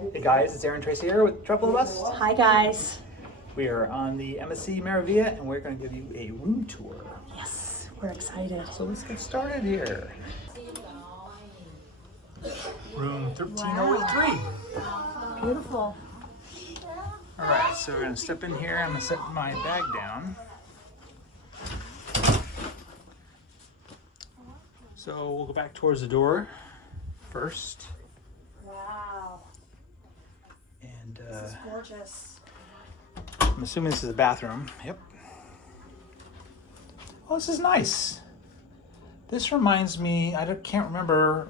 Hey guys, it's Aaron Tracy here with Trouble West. Hi guys. We are on the MSC Meraviglia and we're going to give you a room tour. Yes, we're excited. So let's get started here. Room 13083. Beautiful. Alright, so we're going to step in here. I'm going to set my bag down. So we'll go back towards the door first. Wow. And This is gorgeous. I'm assuming this is a bathroom. Yep. Oh, this is nice. This reminds me, can't remember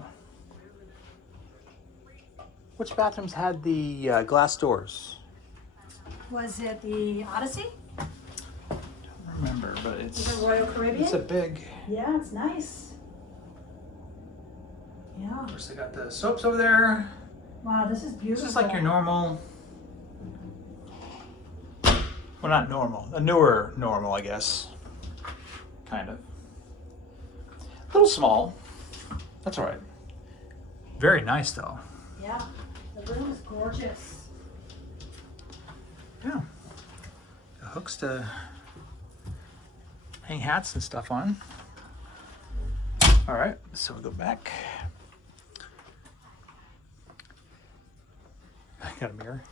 which bathrooms had the glass doors. Was it the Odyssey? I don't remember, but Is it Royal Caribbean? it's a big. Yeah, it's nice. Yeah. Of course, they got the soaps over there. Wow, this is beautiful. This is like your normal. Well, not normal. A newer normal, I guess. Kind of. A little small. That's all right. Very nice, though. Yeah, the room is gorgeous. Yeah. The hooks to hang hats and stuff on. All right, so we'll go back. I got a mirror.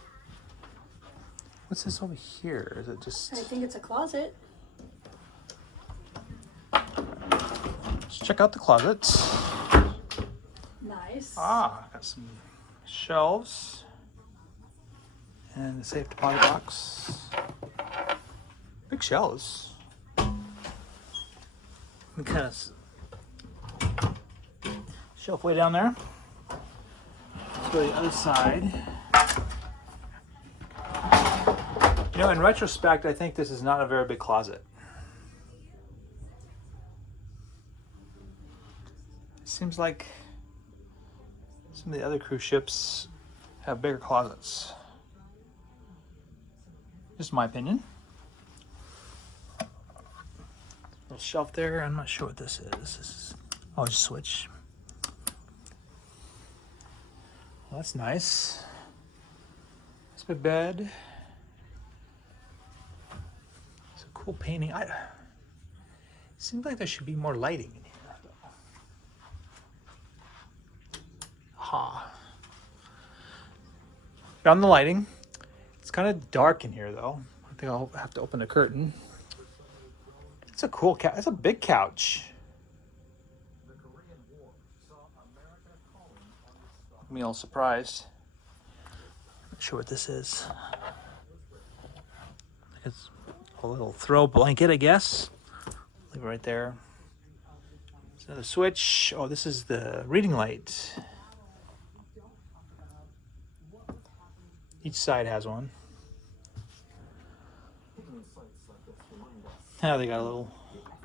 What's this over here? Is it just... I think it's a closet. Let's check out the closet. Nice. Got some shelves. And the safe deposit box. Big shelves. And kind of shelf way down there. Let's go to the other side. You know, in retrospect, I think this is not a very big closet. Seems like some of the other cruise ships have bigger closets. Just my opinion. Little shelf there. I'm not sure what this is. This is just switch. Well, that's nice. It's a big bed. It's a cool painting. It seems like there should be more lighting in here. Found the lighting. It's kind of dark in here, though. I think I'll have to open the curtain. It's a cool couch. It's a big couch. Got me all surprised. Not sure what this is. It's a little throw blanket, I guess. Leave it right there. There's another switch. Oh, this is the reading light. Each side has one. Now they got a little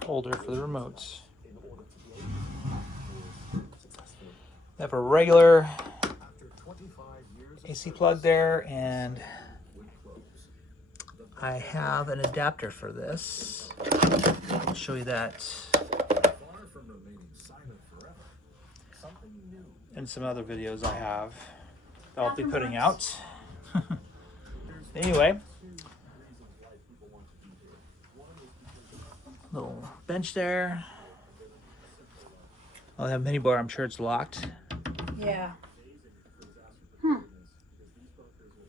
holder for the remotes. They have a regular AC plug there, and I have an adapter for this. I'll show you that. And some other videos I have that I'll be putting out. Anyway, little bench there. I'll have mini bar. I'm sure it's locked. Yeah.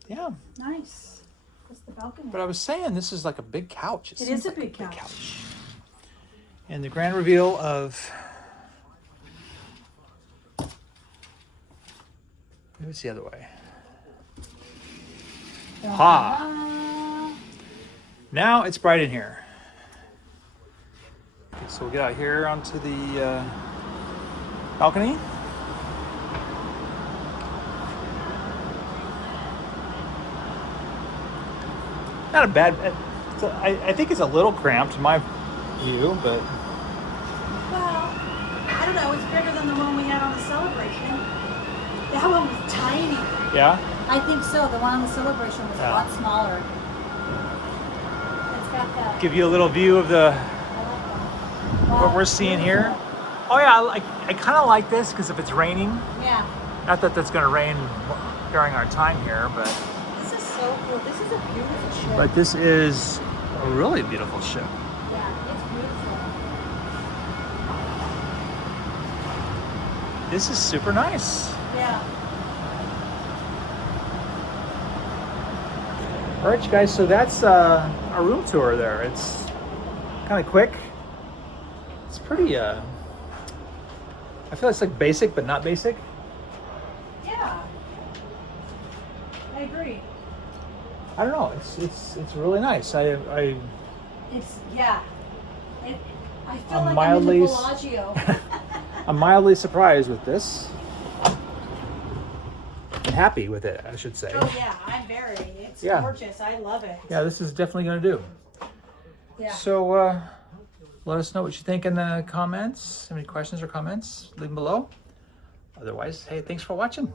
Yeah. Nice. That's the balcony. But I was saying this is like a big couch. It is a big couch. And the grand reveal of maybe it's the other way. Now it's bright in here. Okay, so we'll get out here onto the balcony. Not a bad. I think it's a little cramped in my view, but. Well, I don't know. It's bigger than the one we had on the Celebration. That one was tiny. Yeah. I think so. The one on the Celebration was a lot smaller. It's got that. Give you a little view of the Wow. what we're seeing here. Oh yeah, I kind of like this because if it's raining, Yeah. Not that that's going to rain during our time here, but This is so cool. This is a beautiful ship. this is a really beautiful ship. Yeah, it's beautiful. This is super nice. Yeah. All right, you guys, so that's our room tour there. It's kind of quick. It's pretty, I feel it's like basic, but not basic. Yeah. I agree. I don't know, it's really nice. It's, yeah. I feel I'm like mildly I'm in the Bellagio. I'm mildly surprised with this. And happy with it, I should say. Oh yeah, I'm very. It's Yeah. gorgeous. I love it. Yeah, this is definitely going to do. Yeah. So let us know what you think in the comments. Have any questions or comments? Leave them below. Otherwise, hey, thanks for watching.